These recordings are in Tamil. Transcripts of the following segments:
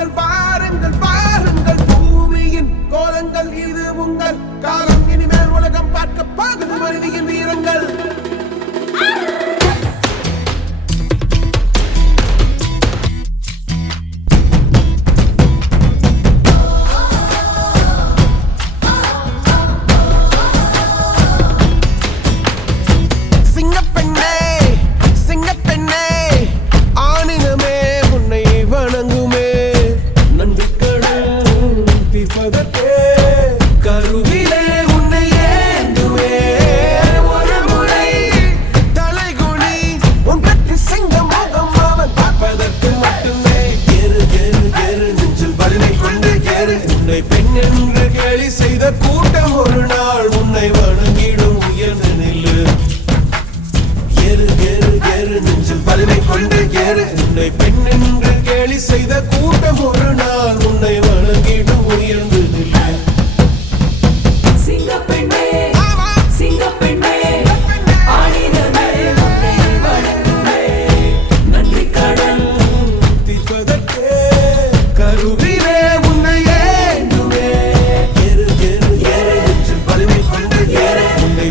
வாருங்கள் வாருங்கள் வாருங்கள் பூமியின் கோலங்கள் இது உங்கள் காலம் இனிமேல் உலகம் பார்க்க போகுது மனிதன் வீரங்கள் பெண் என்று கேலி செய்த கூட்டம் ஒரு நாள் உன்னை வணங்கிடும் உயர்ந்து நில்லு ஏறு ஏறு ஏறு நெஞ்சில் வலிமை கொண்டு ஏறு உன்னை பெண் என்று கேலி செய்த கூட்டம் ஒரு நாள் உன்னை வணங்கிடும் உயர்ந்து நில்லு சிங்கப்பெண்ணே சிங்கப்பெண்ணே ஆடினமே உன்னை வணங்குமே நன்றி கடன் தீர்ப்பதற்கே கருவிலே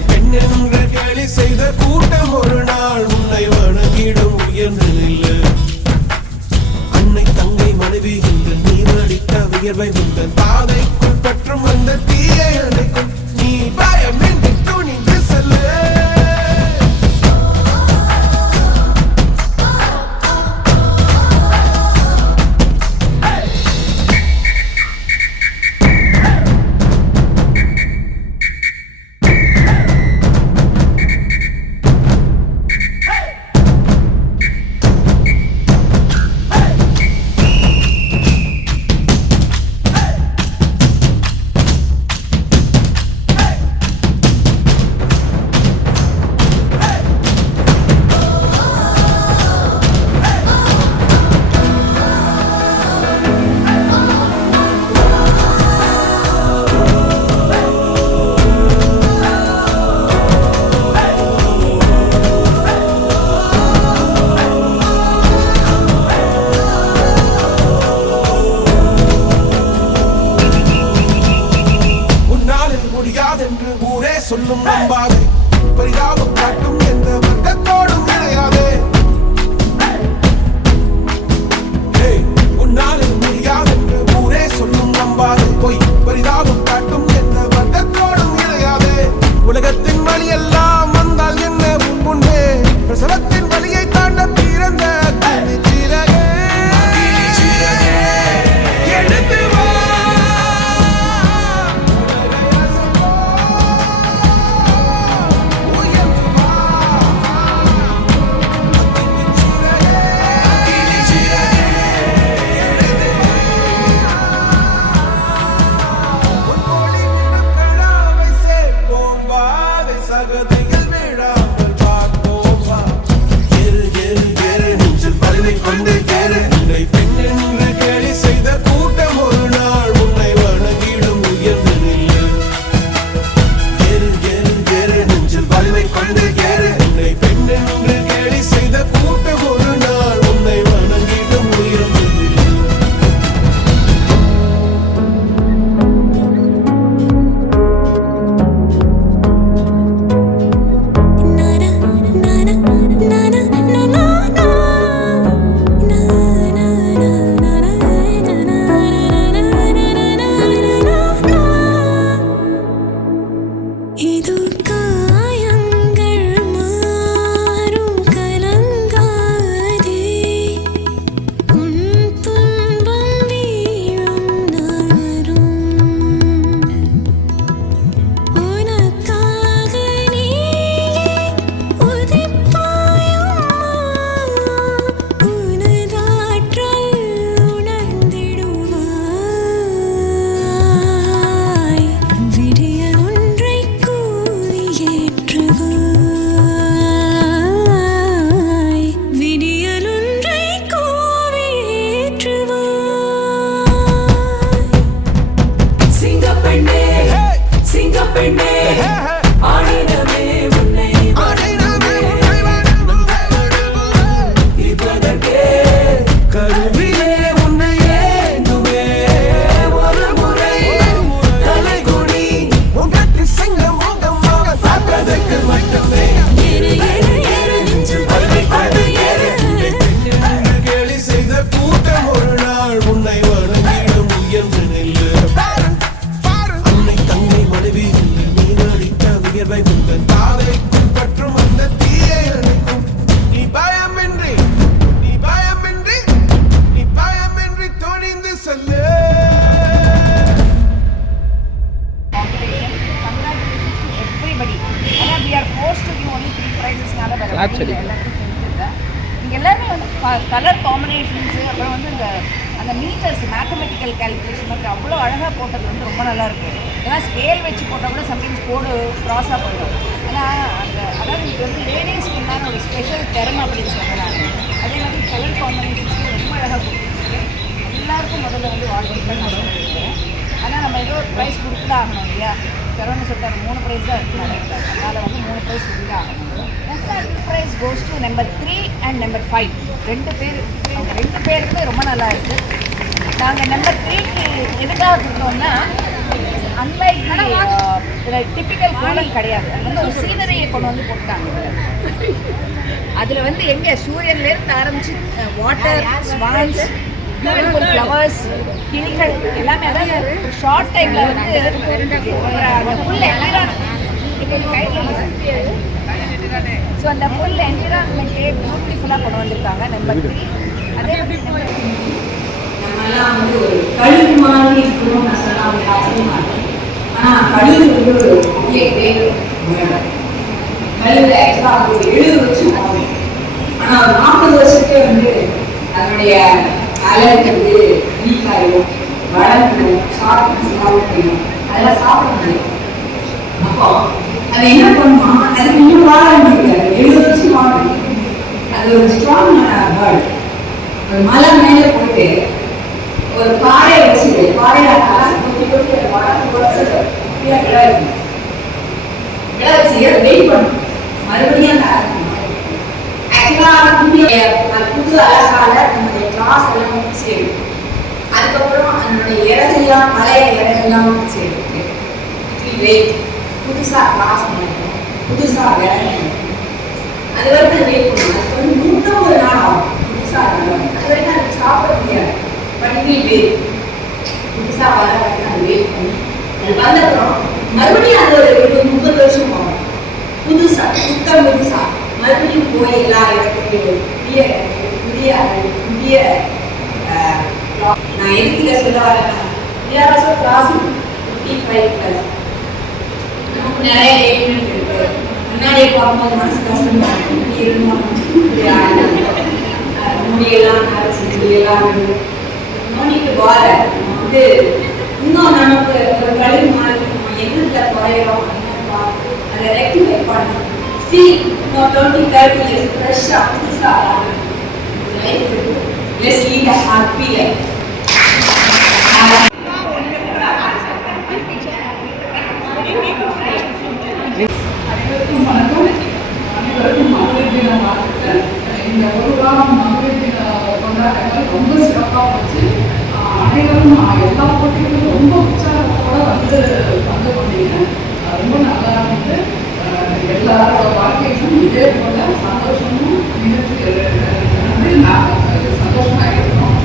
பெண் என்று கேலி செய்த கூட்டம் ஒரு நாள் உன்னை வணங்கிடும் உயர்ந்து நில்லு அன்னை தங்கை மனைவி என்று நீ அடித்த வியர்வை உங்கள் பாதைக்குள் பற்றும் அந்த தீயை அணைக்கும் நீ பயமின்றி துணிந்து செல்லு இங்கே எல்லாமே வந்து கலர் காம்பினேஷன்ஸு அப்புறம் வந்து அந்த மீட்டர்ஸ் மேத்தமெட்டிக்கல் கேல்குலேஷன் வந்து அவ்வளோ அழகாக போட்டது வந்து ரொம்ப நல்லாயிருக்கு. ஏன்னா ஸ்கேல் வச்சு போட்டால் கூட சம்டைம்ஸ் கோடு க்ராஸாக போயிடும். ஆனால் அதாவது இது வந்து லேடிஸ்க்கு என்ன ஒரு ஸ்பெஷல் திறமை அப்படின்னு சொல்கிறாங்க. அதே மாதிரி கலர் காம்பினேஷன்ஸ் ரொம்ப அழகாக கொடுத்துருக்கு. எல்லாருக்கும் முதல்ல வந்து வாழ்க்கைகள் நான் சொல்லியிருக்கேன். ஆனால் நம்ம ஏதோ ஒரு ப்ரைஸ் கொடுத்து தான் ஆகணும் இல்லையா? கரோன்னு சொல்லிட்டாரு 3 ப்ரைஸ் தான் இருக்குது நினைக்கிறேன். அதனால் வந்து 3 ப்ரைஸ் கொடுத்து ஆகணும். Prize goes to number 3 and number 5. 2 பேர், அவங்க 2 பேருக்குமே ரொம்ப நல்லா இருக்குது. நாங்கள் நம்பர் 3க்கு எதுக்காக கொடுத்தோம்னா அன்லைக் டிப்பிக்கல் கோலம் கிடையாது. அது வந்து ஒரு சீனரியை கொண்டு வந்து போட்டாங்க. அதில் வந்து எங்கே சூரியன்லேருந்து ஆரம்பிச்சு வாட்டர், ஸ்வான்ஸ், பியூட்டிஃபுல் ஃப்ளவர்ஸ், கிளிகள் எல்லாமே. அதாவது ஒரு ஷார்ட் டைமில் வந்து அந்த ஃபுல் ஸோ அந்த ஃபுல் என்விரான்மெண்ட்டே பியூட்டிஃபுல்லாக கொண்டு வந்திருக்காங்க நம்பர் 3. அதே மாதிரி நம்மெல்லாம் வந்து ஒரு கழுகு மாதிரி இருக்கணும்னு நான் சொன்னால் அவங்க ஆச்சரியமா இருக்கும். ஆனால் கழுகு வந்து ஒரு பெரிய பேர் கழுகு ஆக்சுவலாக ஒரு 70 வருஷம் ஆகும். ஆனால் ஒரு 40 வருஷத்துக்கே வந்து அதனுடைய அலர்ட் வந்து வீக் ஆகிடும், வளர்க்கணும், சாப்பிடணும், அதெல்லாம் சாப்பிட முடியும். அப்போ அதை என்ன பண்ணுமா, அதுக்கு இன்னும் வாழ முடியாது, 70 வருஷம் வாழும். அது ஒரு ஸ்ட்ராங் பேர்ட். ஒரு மலை மேலே போயிட்டு ஒரு பாறையை வச்சுட்டு பாறையை கொட்டி கொட்டி அதை வளர்த்து விளை வச்சு வெயிட் பண்ணும், மறுபடியும் ஆக்சுவலாக புது அழகால நம்முடைய கிளாஸ் எல்லாம் முடிச்சு எடுக்கும். அதுக்கப்புறம் அதனுடைய இறகெல்லாம் பழைய இறகெல்லாம் முடிச்சு எடுக்கு. வெயிட் புதுசாக கிளாஸ் பண்ணணும், புதுசாக விளையாடணும். அது வரைக்கும் வெயிட் பண்ணணும். அது வந்து 150 நாள் ஆகும் புதுசாக. அது வரைக்கும் அதுக்கு சாப்பிட முடியாது. பட் வெயிட் புதுசாக வர வரைக்கும் அது வெயிட் பண்ணி அது வந்தப்புறம் மறுபடியும் அது ஒரு 30 வருஷம் ஆகும். புதுசாக புதுசாக மறுபடியும் போய் எல்லா இடத்துலையும் புதிய புதிய புதிய நான் எதுக்கு சொல்ல வரேன்னா கிளாஸ் 55+. நமக்கு நிறைய ட்ரீட்மெண்ட் இருக்கு. முன்னாடியே பார்க்கும்போது மனசு கஷ்டமா இருக்கும். இப்படி இருந்தோம், முடியெல்லாம் நரைச்சி முடியெல்லாம் நோண்டிட்டு வார வந்து இன்னும் நமக்கு ஒரு கழிவு மாதிரி நம்ம எண்ணத்துல குறையிறோம் அதை ரெக்டிஃபை பண்ணணும். ஸ்டில் இன்னும் 20-30 years ஃப்ரெஷ்ஷாக புதுசாக லைஃப் இருக்கு. Let's lead a happy life. அனைவருக்கும் வணக்கம். அனைவருக்கும் மகளிர் தின வாழ்த்துக்கள். இந்த ஒரு வாரம் மகளிர் தின கொண்டாட்டங்கள் ரொம்ப சிறப்பாக போச்சு. அனைவரும் எல்லா போட்டிகளும் ரொம்ப உற்சாகத்தோடு வந்து பங்கு கொண்டீங்க. ரொம்ப நல்லா இருந்தது. எல்லாரோட வாழ்க்கையிலும் இதே போல சந்தோஷமும் சந்தோஷமாக இருக்கணும்.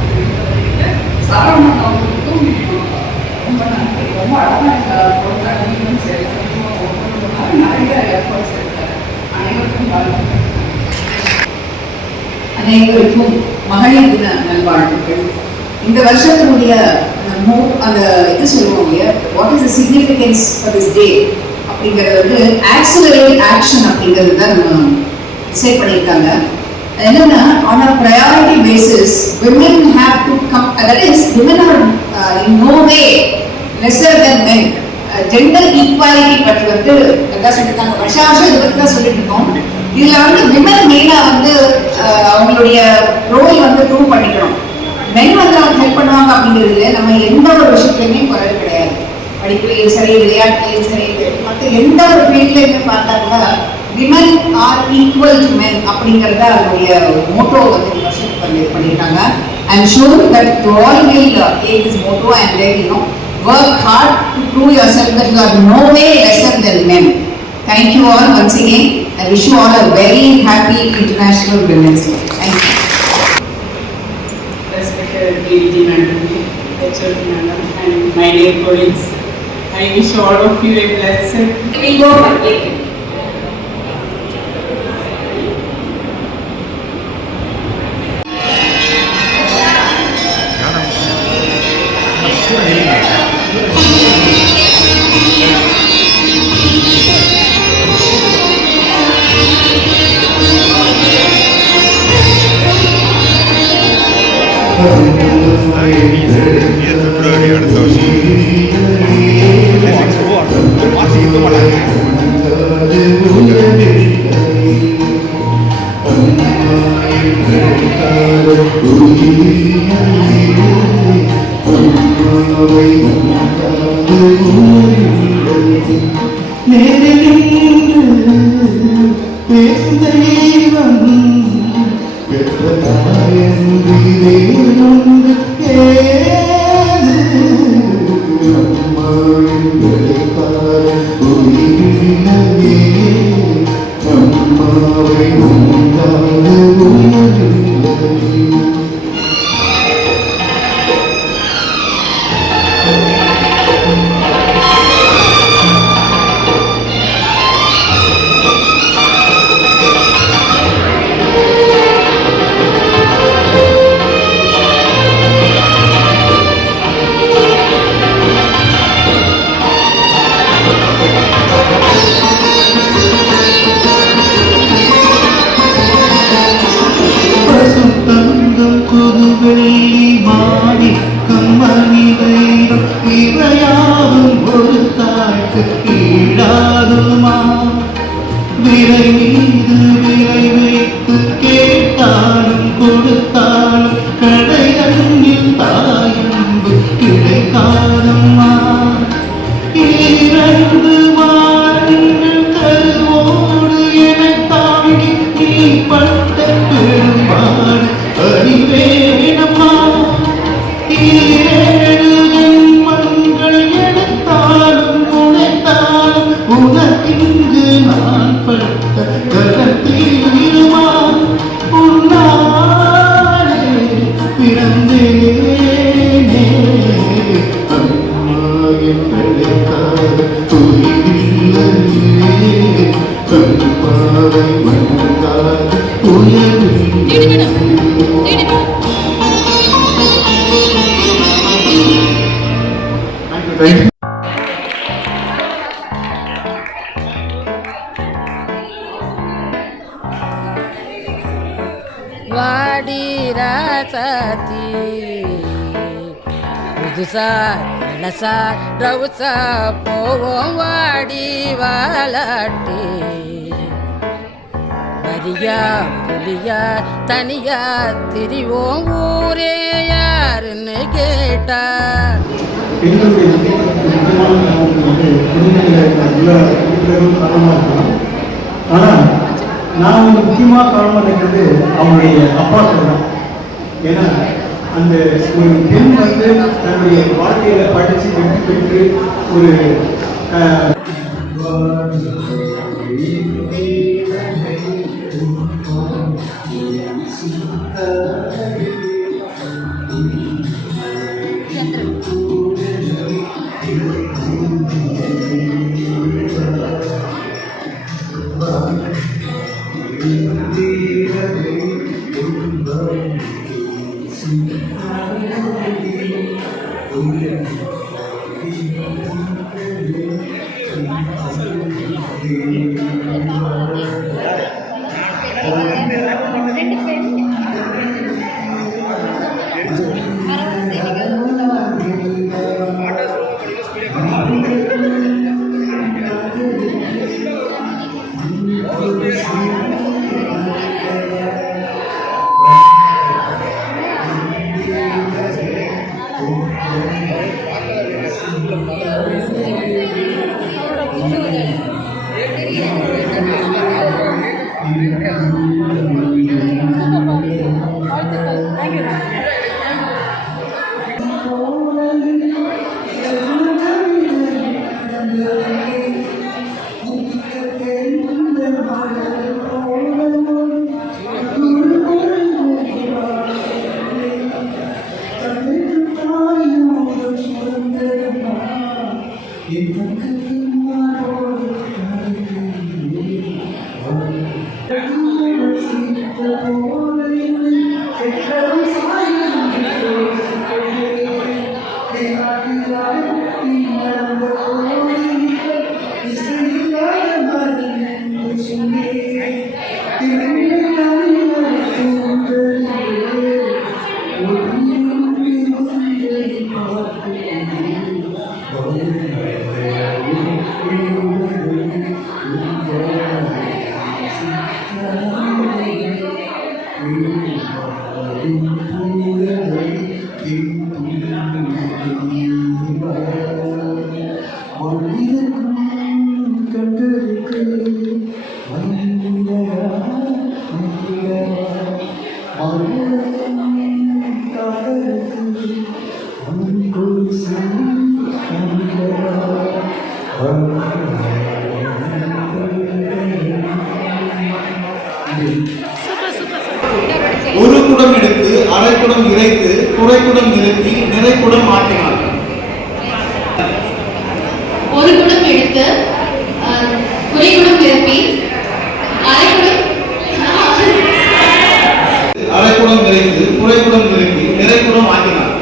சரவணன் அவர்களுக்கும் ரொம்ப நன்றி. ரொம்ப அழகாக இந்த கொண்டாட்டங்களும் சரி நிறைய எஃபர்ட்ஸ் இருக்காரு. அனைவருக்கும் வாழ்த்துக்கள். அனைவருக்கும் மகளிர் தின நல்வாழ்த்துக்கள். இந்த வருஷத்தினுடைய அந்த இது சொல்லுவோம் இல்லையா, what is the significance for this day அப்படிங்கிறது வந்து ஆக்சிலரேட் ஆக்ஷன் அப்படிங்கிறது தான் நம்ம டிசைட் பண்ணியிருக்காங்க. என்னன்னா on a priority basis women have to come, that is women are in no way lesser than men. Gender equality பற்றி வந்து எல்லாம் சொல்லியிருக்காங்க. வருஷம் இதை பற்றி தான் சொல்லிட்டு இருக்கோம். இதுல வந்து விமன் மெயினா வந்து அவங்களுடைய ரோல் வந்து ப்ரூவ் பண்ணிக்கணும். மென் வந்து அவங்க ஹெல்ப் பண்ணுவாங்க அப்படிங்கிறதுல நம்ம எந்த ஒரு விஷயத்துலையுமே குறைவு கிடையாது. படிப்புலையும் சரி, விளையாட்டுலையும் சரி, மற்ற எந்த ஒரு ஃபீல்ட்லையுமே பார்த்தா கூட women are equal to men அப்படிங்கிறத அதனுடைய மோட்டோ வந்து இந்த வருஷத்துக்கு வந்து பண்ணியிருக்காங்க. I am sure that you all will take this motto and then work hard to prove yourself that you are no way lesser than men. Thank you all once again. I wish you all a very happy International Women's Day. Thank you. Respected DDG Madam, HOD Madam, and my dear colleagues, I wish all of you a blessed. We go for it. பிப்ரவரி அடுத்த வருஷம் 26 மார்ச் இருக்க மாட்டாங்க. வாடி ராசாத்தி புதுசா இளசா ரவுசா போவோம் வாடி வாலாட்டி வரியா புலியா தனியா திரிவோம் ஊரே யாருன்னு கேட்டா. ஆனால் நான் முக்கியமாக காரணமாக நினைக்கிறது அவங்களுடைய அப்பாக்கள் தான். ஏன்னா அந்த ஒரு பெண் வந்து தன்னுடைய வாழ்க்கையில் படித்து வெற்றி பெற்று ஒரு ஒரு குடம் எடுத்து அரை குடம் இறைத்து குறைக்குடம் நிரப்பி நிறைக்குடம் ஆக்கினார். ஒரு குடம் எடுத்து குறைக்குடம் நிரப்பி அரைக்குடம் நிறைத்து குறைக்குடம் நிரப்பி நிறைக்குடம் ஆக்கினார்.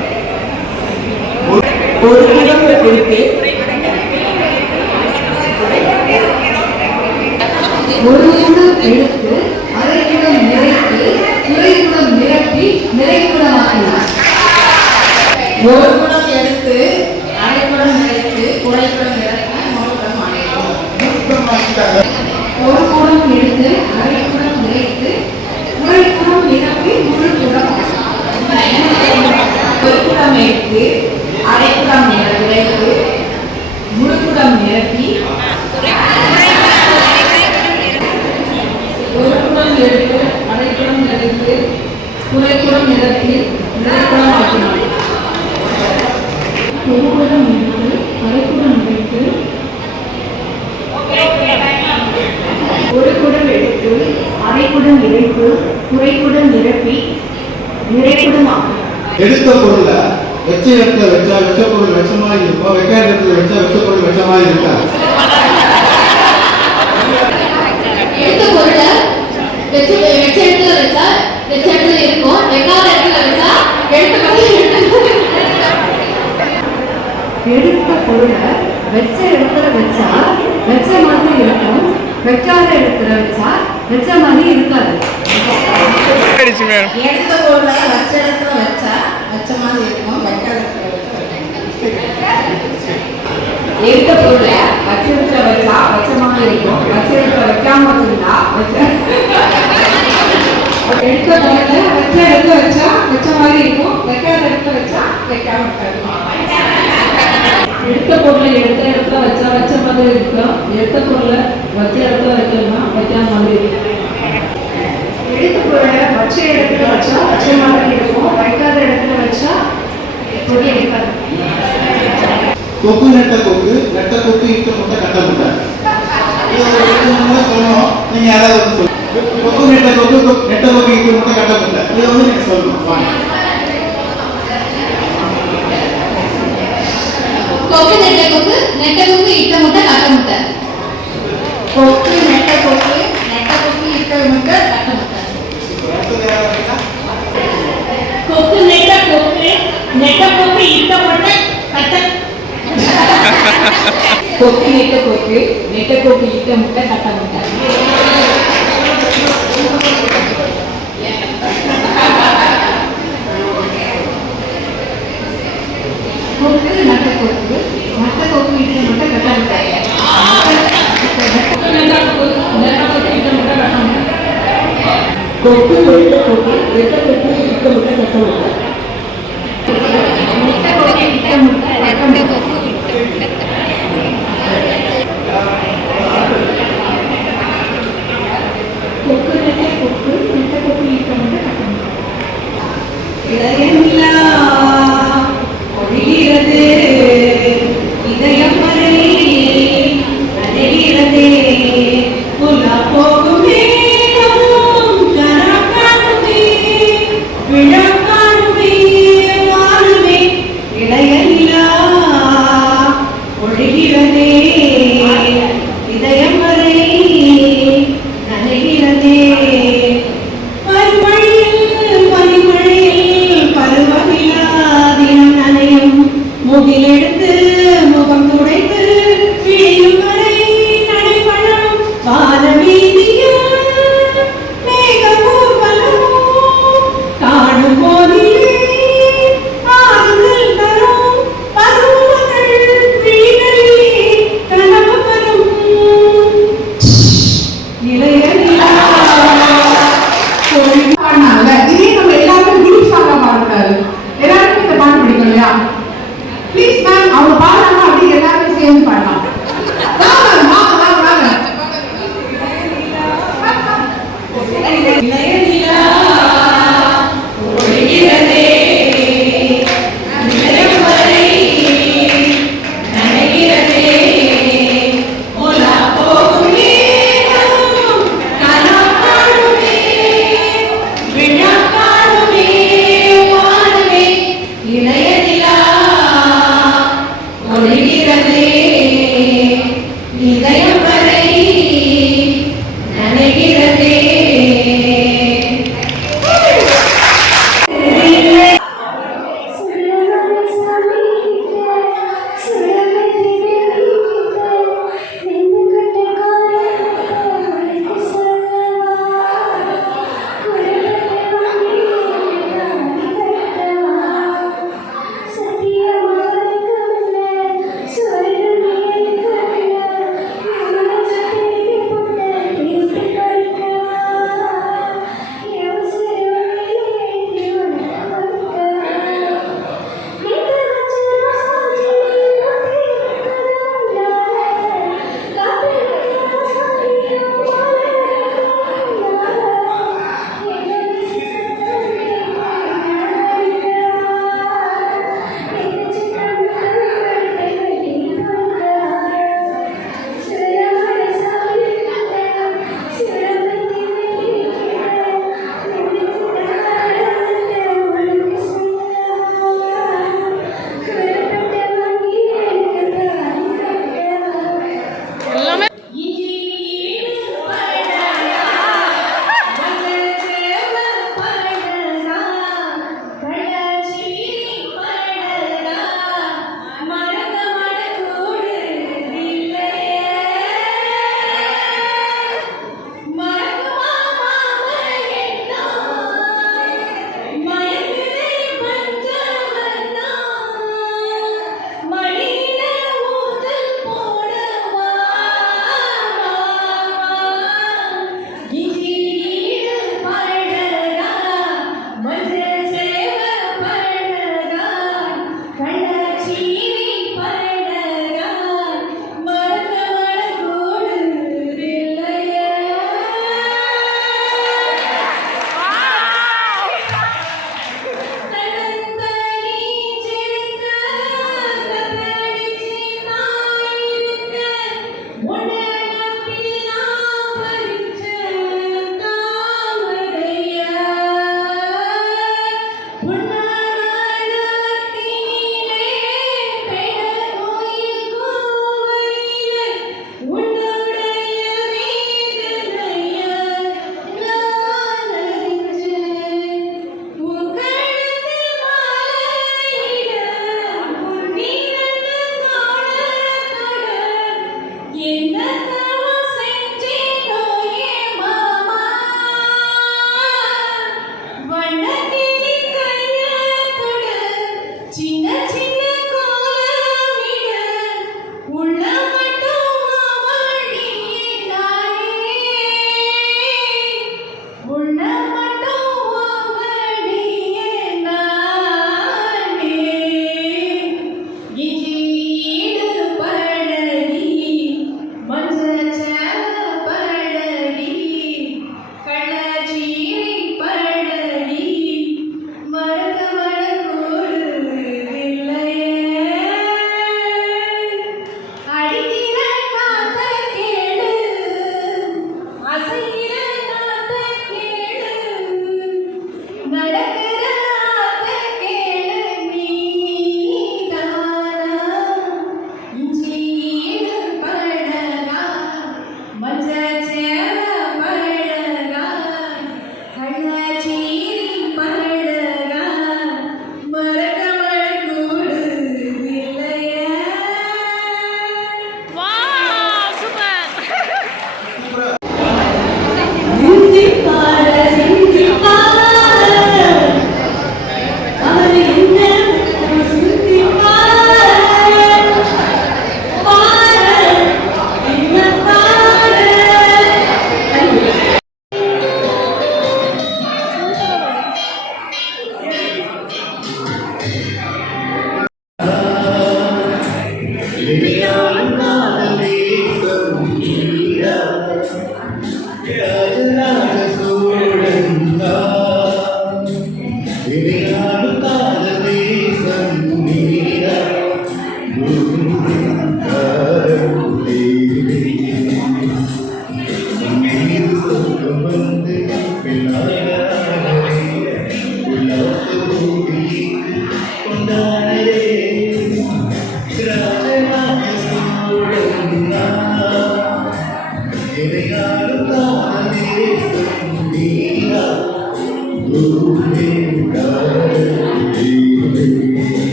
ஒரு குடம் எடுத்து ஒரு குடம் எடுத்து அரை குடம் நிறைத்து குறைக்குடம் நிரப்பி நிறைக்குடம் ஆக்கினார். ஒரு குடம் எடுத்து அரை குடம் நிறைத்து குறைக்குடம் நிரப்பி நூறுகுடம் ஆக்கினார். ஒரு குடம் எடுத்து அரை குடம் நிறைத்து குறைக்குடம் நிரப்பி முழு குடம் ஒரு குடம் எடுத்து அரை குடம் நிறைத்து முழுக்குடம் நிரப்பி ஒரு குடம் எடுத்து அரை குடம் நிறைத்து குறைக்குடம் நிரப்பி நிறைக்குடம் ஆக்கினார். ஒரு குடம் எடுத்து அரை குடம் நிறைத்து ஒரு குடம் எடுத்து அரை குடம் நிறைத்து குறைக்குடம் நிரப்பி நிறைக்குடம் ஆக்கினார். எடுத்த பொருளை வெச்ச இடத்துல வச்சா வெச்ச பொருள் வெச்சமாக இருக்கும், வைக்காத இடத்துல வச்சா வெச்ச பொருள் வெச்சமாக இருக்காது. எடுத்த பொருளை வெச்ச இடத்துல வச்சா வெச்ச இடத்துல இருக்கும், வைக்காத இடத்துல வச்சா எடுத்த பொருளை வெச்ச இடத்துல வச்சா வெச்ச மாதிரி இருக்கும், வைக்காத இடத்துல வச்சா வெச்ச மாதிரி இருக்காது. எடுத்த பொருளை வச்ச இடத்துல வச்சா வச்ச மாதிரி இருக்கும், வைக்காத இடத்துல வச்சா எடுத்த பொருளை வச்ச இடத்துல வச்சா வச்ச மாதிரி இருக்கும், வச்ச இடத்துல வைக்காம வச்சிருந்தா எடுத்த பொருளை வச்ச இடத்துல வச்சா வச்ச மாதிரி இருக்கும், வைக்காத இடத்துல வச்சா வைக்காம இருக்காது. எடுத்த பொருளை எடுத்த இடத்துல வச்சா வச்ச மாதிரி இருக்கும், எடுத்த பொருளை வச்ச இடத்துல வைக்கணும்னா வைக்காம மாதிரி இருக்கும். எடுத்த பொருளை வச்ச இடத்துல வச்சா வச்ச மாதிரி இருக்கும், வைக்காத இடத்துல வச்சா பொருள் எடுக்காது. கொக்கு நெட்ட கொக்கு இட்ட முட்டை கட்ட முட்டை. சொல்லணும், நீங்க யாராவது சொல்லுங்க. கொக்கு நெட்ட கொக்கு இட்ட முட்டை கட்ட முட்டை. இதை நீங்க சொல்லணும். கொக்கு நெட்ட கொக்கு இட்ட முட்டை கட்ட முட்டை. கொக்கு நெட்ட கொக்கு இட்ட முட்டை கட்ட முட்டை. கொக்கு நெட்ட கொக்கு இட்ட முட்டை கட்ட கொக்கு நெட்ட கொக்கு இட்ட முட்டை கட்ட முட்டை. கொக்கு நட்ட கொக்கு இட்ட முட்டை கட்ட முட்டை. கொக்கு நெட்ட கொக்கு இட்ட முட்டை கட்ட முட்டை.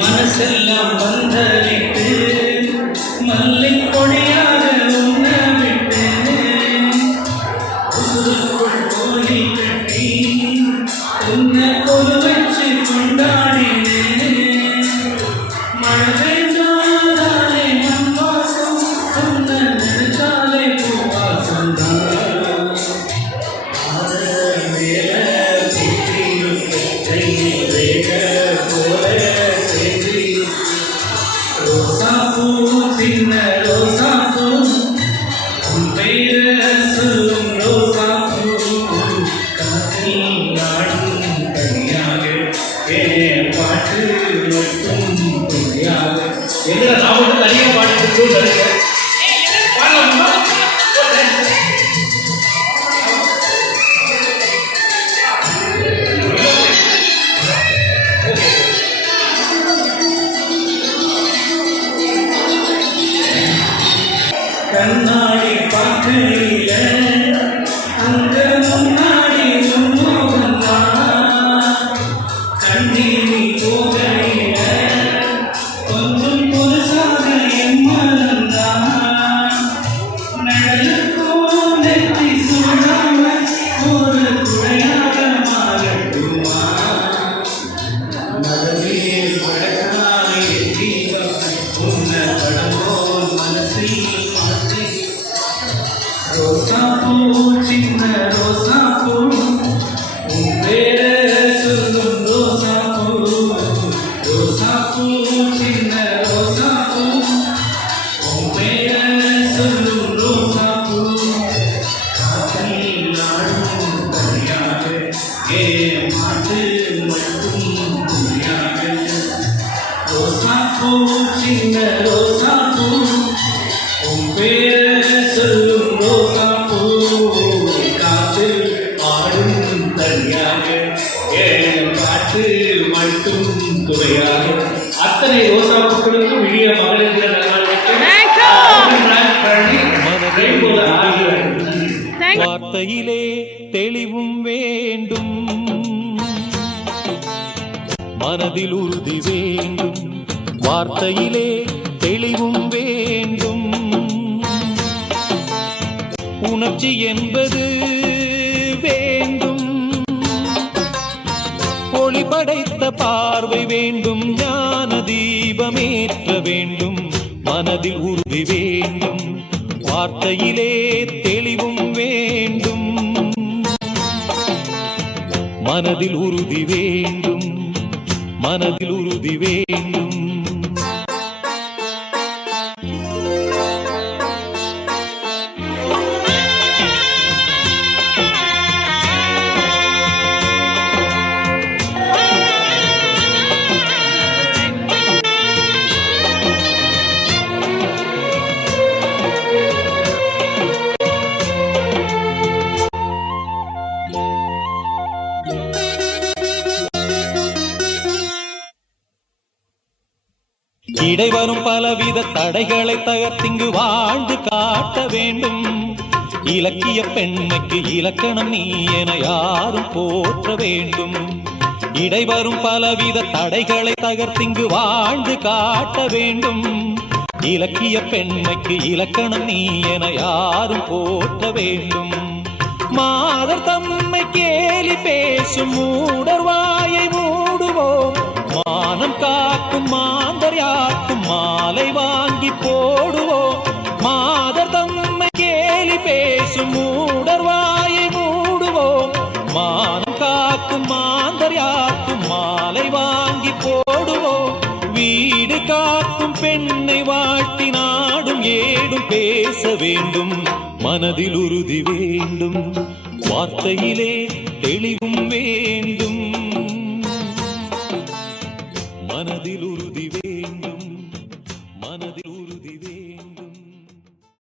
மனசெல்லாம் வந்தவிட்டு மல்லை கொடியாக உண்ண விட்டு உசுருக்குள் கோலி கட்டி உன்னை கொலு வச்சு கொண்டாடினேன். மழை பெய்தாலே மண் வாசம் உன்னை நினைச்சாலே பூவாசம் தான். ரோசாப்பூ சின்ன ரோசாப்பூ உன் பெயர சொல்லும் ரோசாப்பூ காற்றில் நாடும் தனியாக பாட்டு மட்டும் துணையாக எங்களை சாப்பிட்டு தனியாக பாடிட்டு பாடலாமா? கண்ணாடி பார்க்கையில அங்க முன்னாடி கண்ணீரி போகையில கொஞ்சம் புதுசாக என் மனந்தான் நடலுக்கோ நெற்றி சூடாம ஒரு துணையாக மாறட்டுமா மதவே வழக்காய் தீபம் உன்னை படமோ மனசில் மாற்றி ரோசாப்பூ சின்ன ரோசாப்பூ உன் பேர சொல்லும் ரோசாப்பூ ரோசாப்பூ சின்ன ரோசாப்பூ உன் பேர சொல்லும் ரோசாப்பூ காற்றில் நாடும் தனியாக மாட்டு மட்டும் துணியாக ரோசாப்பூ சின்ன ரோசாப்பூ உன் பேர சொல்லும் ரோசாப்பூ காற்றில் ஆடும் தனியாக காற்று மட்டும் துறையாக அத்தனை ரோசாப்பூக்களுக்கும் விழிய மகளிர் தின நல்வாழ்த்துக்கள். வார்த்தையிலே தெளிவும் வேண்டும், மனதில் உறுதி வேண்டும். வார்த்தையிலே தெளிவும் வேண்டும், உணர்ச்சி என்பது வேண்டும், ஒளி படைத்த பார்வை வேண்டும், ஞான தீபமேற்ற வேண்டும். மனதில் உறுதி வேண்டும், வார்த்தையிலே தெளிவும் வேண்டும், மனதில் உறுதி வேண்டும், மனதில் உறுதி வேண்டும். இடைவரும் பலவித தடைகளை தகர்த்திங்கு வாழ்ந்து காட்ட வேண்டும். இலக்கிய பெண்மைக்கு இலக்கணம் நீ என யாரும் போற்ற வேண்டும். இடைவரும் பலவித தடைகளை தகர்த்திங்கு வாழ்ந்து காட்ட வேண்டும். இலக்கிய பெண்மைக்கு இலக்கணம் நீ என யாரும் போற்ற வேண்டும். மாதர் தம்மை கேலி பேசும் மூடர் வாயை மூடுவோம். மானம் காக்கும் மாந்தர் யாக்கும் மாலை வாங்கி போடுவோம். மாதர் தம்மை கேலி பேசும் மூடர் வாயை மூடுவோம். மானம் காக்கும் மாந்தர் யாக்கும் மாலை வாங்கி போடுவோம். வீடு காக்கும் பெண்ணை வாழ்த்தி நாடும் ஏடும் பேச வேண்டும். மனதில் உறுதி வேண்டும், வார்த்தையிலே தெளிவும் வேண்டும்.